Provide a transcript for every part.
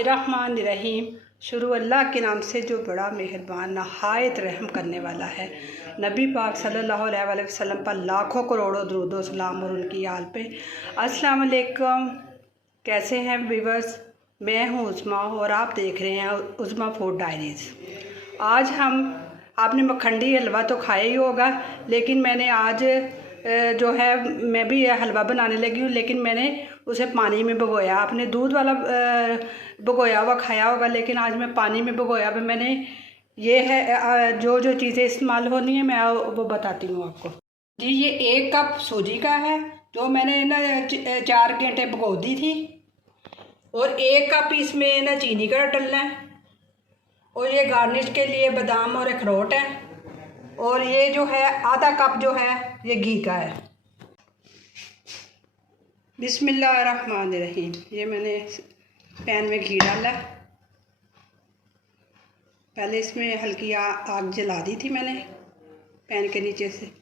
बिस्मिल्लाहिर्रहमानिर्रहीम। शुरू अल्लाह के नाम से जो बड़ा मेहरबान नहायत रहम करने वाला है। नबी पाक सल्लल्लाहु अलैहि वसल्लम पर लाखों करोड़ों दुरूद व सलाम और उनकी आल पे। अस्सलाम वालेकुम, कैसे हैं व्यूअर्स? मैं हूँ उज़्मा और आप देख रहे हैं उज़्मा फूड डायरीज़। आज आपने मखंडी हलवा तो खाया ही होगा, लेकिन मैंने आज जो है मैं भी हलवा बनाने लगी हूँ, लेकिन मैंने उसे पानी में भिगोया। आपने दूध वाला भिगोया हुआ खाया होगा, लेकिन आज मैं पानी में भिगोया। मैंने ये है जो चीज़ें इस्तेमाल होनी है मैं वो बताती हूँ आपको जी। ये 1 कप सूजी का है जो मैंने ना 4 घंटे भिगो दी थी, और 1 कप इसमें ना चीनी का डलना है, और ये गार्निश के लिए बादाम और अखरोट है, और ये जो है आधा कप जो है ये घी का है। बिस्मिल्लाहिर्रहमानिर्रहीम। ये मैंने पैन में घी डाला। पहले इसमें हल्की आग जला दी थी मैंने पैन के नीचे से।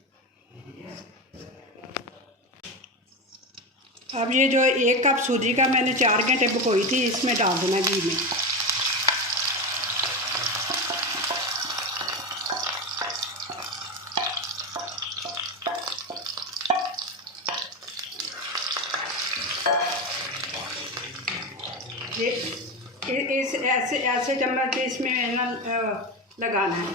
अब ये जो 1 कप सूजी का मैंने 4 घंटे भिगोई थी, इसमें डाल देना घी में। ये ऐसे चम्मच इसमें ना लगाना है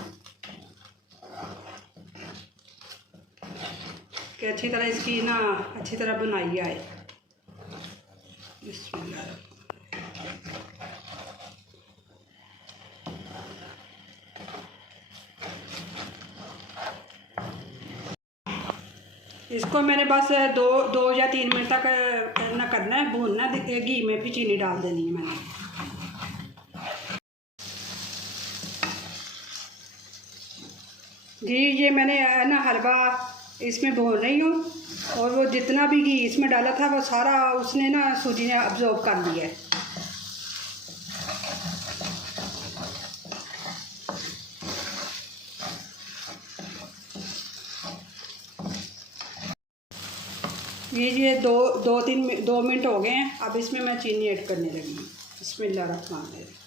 कि अच्छी तरह इसकी ना अच्छी तरह बुनाई आए। इसको मैंने बस 2 या 3 मिनट तक ना करना है, भूनना। घी में भी चीनी डाल देनी है मैंने। जी ये मैंने ना हलवा इसमें भून रही हूँ, और वो जितना भी घी इसमें डाला था वो सारा उसने ना सूजी ने अब्जॉर्ब कर लिया है। ये 2 मिनट हो गए हैं। अब इसमें मैं चीनी ऐड करने लगी हूँ। बिस्मिल्लाहिर्रहमानिर्रहीम।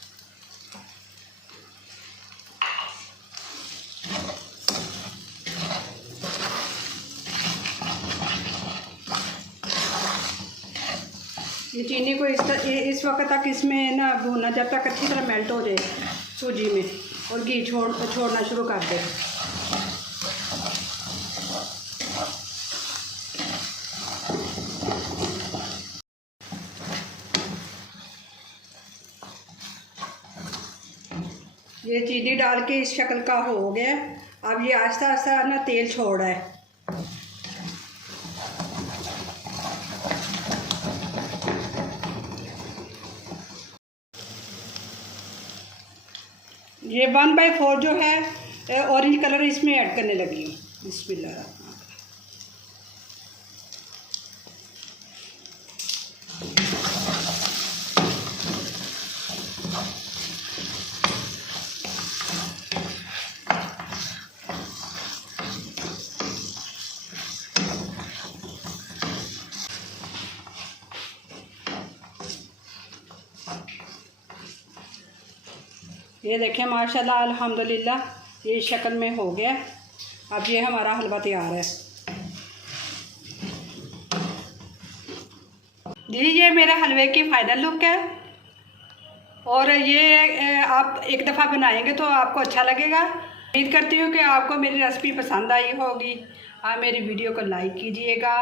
ये चीनी को इस वक्त तक इसमें ना भूनना, जब तक अच्छी तरह मेल्ट हो जाए सूजी में और घी छोड़ना शुरू कर दे। ये चीनी डाल के इस शक्ल का हो गया। अब ये आहिस्ता आहिस्ता ना तेल छोड़ रहा है। ये 1/4 जो है ऑरेंज कलर इसमें ऐड करने लगी हूँ। बिस्मिल्लाह। ये देखें माशाल्लाह अल्हम्दुलिल्लाह ये शक्ल में हो गया। अब ये हमारा हलवा तैयार है जी। ये मेरे हलवे की फाइनल लुक है, और ये आप एक दफ़ा बनाएंगे तो आपको अच्छा लगेगा। उम्मीद करती हूँ कि आपको मेरी रेसिपी पसंद आई होगी। आप मेरी वीडियो को लाइक कीजिएगा,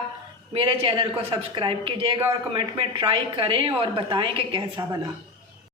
मेरे चैनल को सब्सक्राइब कीजिएगा, और कमेंट में ट्राई करें और बताएं कि कैसा बना।